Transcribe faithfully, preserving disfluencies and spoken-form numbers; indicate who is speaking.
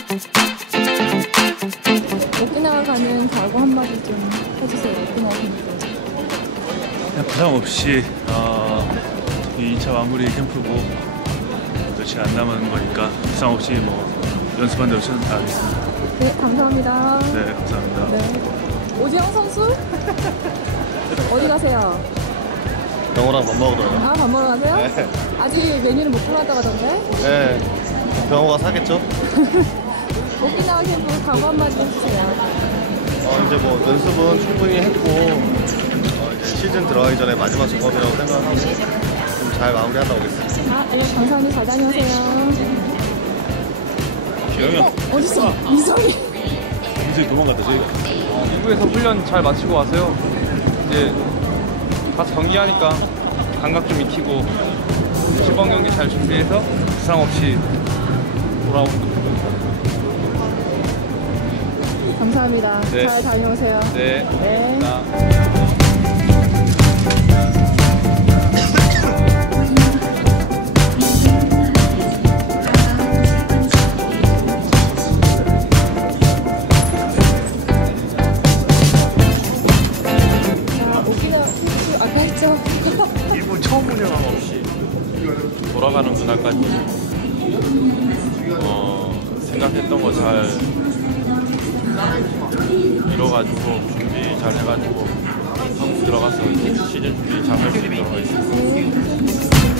Speaker 1: 오키나와 가는 각오 한마디 좀 해주세요. 오키나와 캠프.
Speaker 2: 부상 없이 어, 이 이 차 마무리 캠프고 며칠 안 남은 거니까 부상 없이 뭐 연습한 대로 최선 다하겠습니다.
Speaker 1: 네, 감사합니다.
Speaker 2: 네, 감사합니다.
Speaker 1: 네. 오지영 선수? 어디 가세요?
Speaker 3: 병호랑 밥 먹으러 가요.
Speaker 1: 아, 밥 먹으러 가세요?
Speaker 3: 네.
Speaker 1: 아직 메뉴는 못 골랐다고 하던데?
Speaker 3: 네. 병호가 사겠죠?
Speaker 1: 오키나와 캠프 각오 한마디 해주세요.
Speaker 3: 어, 이제 뭐 연습은 충분히 했고 어, 이제 시즌 들어가기 전에 마지막 작업이라고 생각하고 좀 잘 마무리하다 오겠습니다.
Speaker 1: 아, 네, 감사합니다. 잘 다녀오세요.
Speaker 2: 기영이 형,
Speaker 1: 어, 어딨어? 이성이.
Speaker 2: 인생이 도망갔다 저희.
Speaker 4: 어, 미국에서 훈련 잘 마치고 와서요. 이제 가서 경기하니까 감각 좀 익히고 시범 경기 잘 준비해서 부상 없이 돌아오는 겁니다.
Speaker 1: 감사합니다.
Speaker 4: 네.
Speaker 1: 잘 다녀오세요.
Speaker 4: 네.
Speaker 1: 네.
Speaker 4: 감사합니다.
Speaker 2: 일본 처음 운영함 없이
Speaker 5: 돌아가는 그날까지 어, 생각했던 거 잘 이뤄가지고 준비 잘 해가지고 한국 들어가서 시즌 준비 잘 할 수 있도록 하겠습니다.